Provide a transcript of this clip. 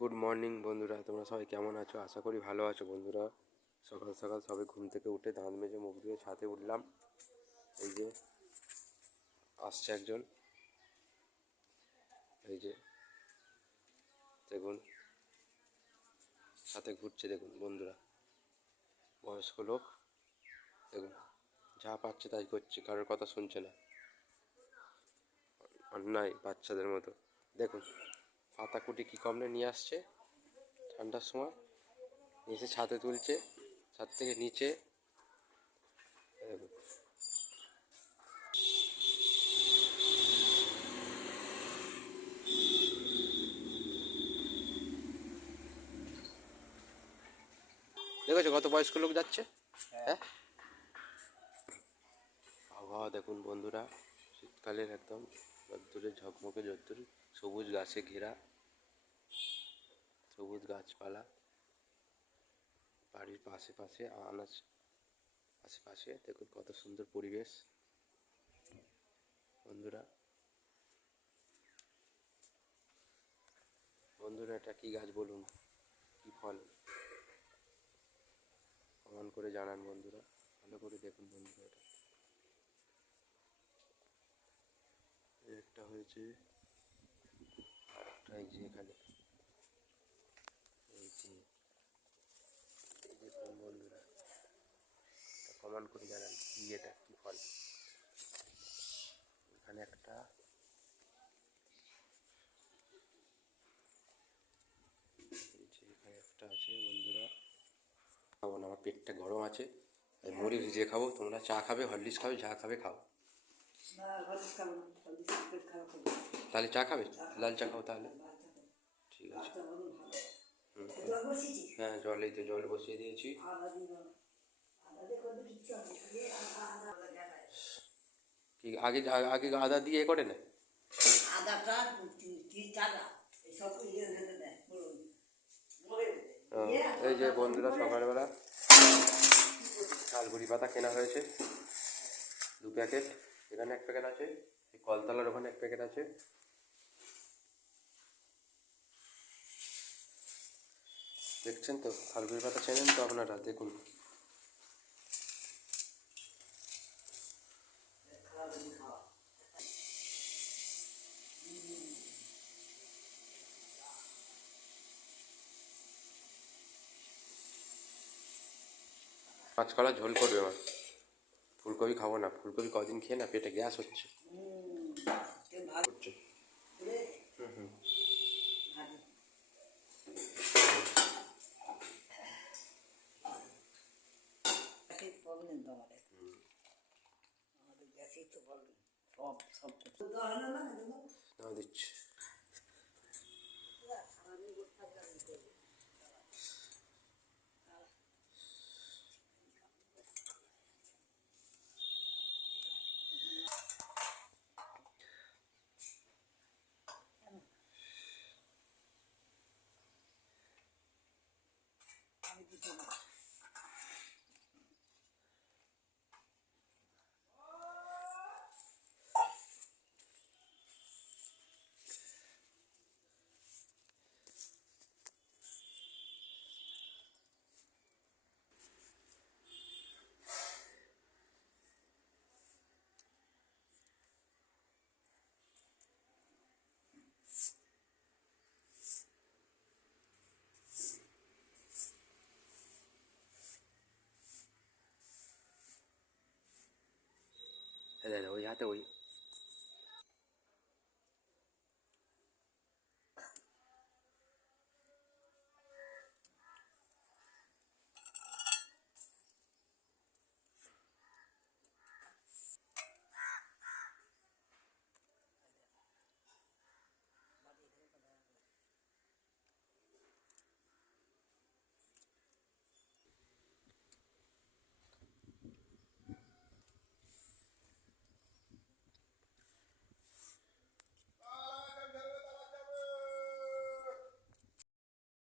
Good morning বন্ধুরা, তোমরা সবাই কেমন আছো? আশা করি ভালো আছো বন্ধুরা। সকাল সকাল সবাই ঘুম থেকে উঠে দাঁত মেজে মুখ ধুয়ে ছাদে উঠলাম। এই যে আসছে একজন, এই যে দেখুন সাথে ঘুরছে, দেখুন বন্ধুরা, বয়স্ক লোক। দেখুন যা পাচ্ছে তাই করছে, কারোর কথা শুনছে না, অন্যায় বাচ্চাদের মতো। দেখুন পাতা কুটি কী কমনে নিয়ে আসছে ঠান্ডার সময়, নিচে ছাদে তুলছে, ছাদ থেকে নিচে। দেখুন দেখেছো কত বয়স্ক লোক যাচ্ছে? হ্যাঁ, আবহাওয়া দেখুন বন্ধুরা, শীতকালের একদম রোদ্দুরে ঝকমকে রোদ্দুর, সবুজ গাছে ঘেরা, সবুজ গাছপালা, বাড়ির পাশে পাশে আনাজ আশেপাশে দেখুন কত সুন্দর পরিবেশ বন্ধুরা। বন্ধুরা এটা কী গাছ বলুন, কী ফল, কমেন্ট করে জানান বন্ধুরা, ভালো করে দেখুন বন্ধুরা। এটা একটা হয়েছে, আর একটা এই যে এখানে, এই যে দেখুন বন্ধুরা, কমেন্ট করে জানান কি এটা কী ফল। এখানে একটা, এই যে এখানে একটা আছে বন্ধুরা। খাবো না, আমার পেটটা গরম আছে, আমি মুড়ি ভিজিয়ে খাবো। তোমরা চা খাবে, হরলিক্স খাবে, যা খাবে খাও। তাহলে চা খাবে, লাল চা খাও তাহলে, ঠিক আছে। হ্যাঁ জল, এই তো জল বসিয়ে দিয়েছি। কি আগে আগে আদা দিয়ে করে না? এই যে বন্ধুরা সকালবেলা ঝালগুড়ি পাতা কেনা হয়েছে 2 প্যাকেট, এখানে 1 প্যাকেট আছে, এই কলতলার ওখানে 1 প্যাকেট আছে। দেখছেন তো, ঝালগুড়ি পাতা চেনেন তো আপনারা, দেখুন কাঁচকলা ঝোল করবে আমার। ফুলকপি খাবো না, ফুলকপি কদিন খেয়ে না পেটে গ্যাস হচ্ছে। দিচ্ছি ওই হাতে ওই